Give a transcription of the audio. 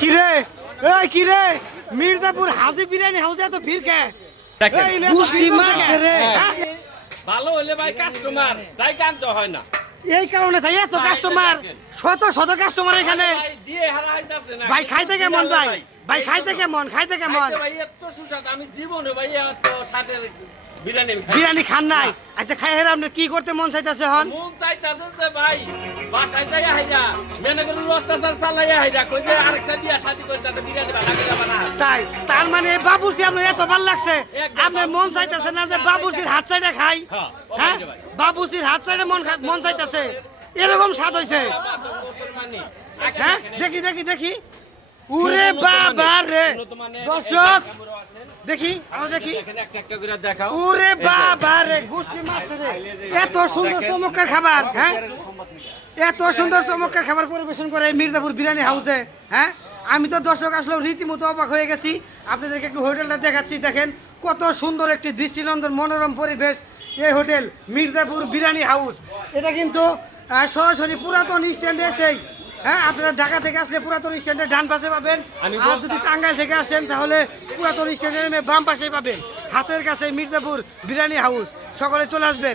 কিরে কিরে মির্জাপুর হাজি বিরিয়ানি হাউসে এত ভিড় কে? ভালো হলে ভাই কাস্টমার তাই কানতে হয় না। এই কারণে তাই এত কাস্টমার, শত শত কাস্টমার এখানে। ভাই খাইতে কেমন? ভাই খাইতে কেমন? ভাই এত সুস্বাদ, আমি জীবনে ভাই এত স্বাদের বিরিয়ানি খান নাই? আচ্ছা খাই হেরা আপনার কি করতে মন চাইতেছে? হন মন চাইতাছে যে ভাই বাসায় যাই হাইরা মেনে করে অত্যাচার চালাইয়া হাইরা কই যে আরেকটা বিয়া শাদি করে তাতে বিরিয়ানি বানা। তাই তার মানে বাবুর্চি আপনার এত ভালো লাগছে, আপনার মন চাইতেছে না যে বাবুর্চির হাত সাইডে খাই? হ্যাঁ, বাবুর্চির হাত সাইডে মন চাইতেছে, এরকম স্বাদ হইছে। হ্যাঁ দেখি দেখি দেখি, উরে বাবা রে দর্শক, দেখি আরো দেখি, উরে বাবা রে গুষ্টি মাছ রে, এত সুন্দর চমৎকার খাবার। হ্যাঁ, এত সুন্দর চমৎকার খাবার পরিবেশন করে মির্জাপুর বিরিয়ানি হাউসে। হ্যাঁ, আমি তো দর্শক আসলে রীতিমতো অবাক হয়ে গেছি। আপনাদেরকে একটু হোটেলটা দেখাচ্ছি, দেখেন কত সুন্দর একটি দৃষ্টিনন্দন মনোরম পরিবেশ এই হোটেল মির্জাপুর বিরিয়ানি হাউস। এটা কিন্তু সরাসরি পুরাতন স্ট্যান্ডে সেই। হ্যাঁ, আপনারা ঢাকা থেকে আসলে পুরাতন স্ট্যান্ডের ডান পাশে পাবেন, আর যদি টাঙ্গাইল থেকে আসেন তাহলে পুরাতন স্ট্যান্ডের বাম পাশে পাবেন। হাতের কাছে মির্জাপুর বিরিয়ানি হাউস, সকলে চলে আসবেন।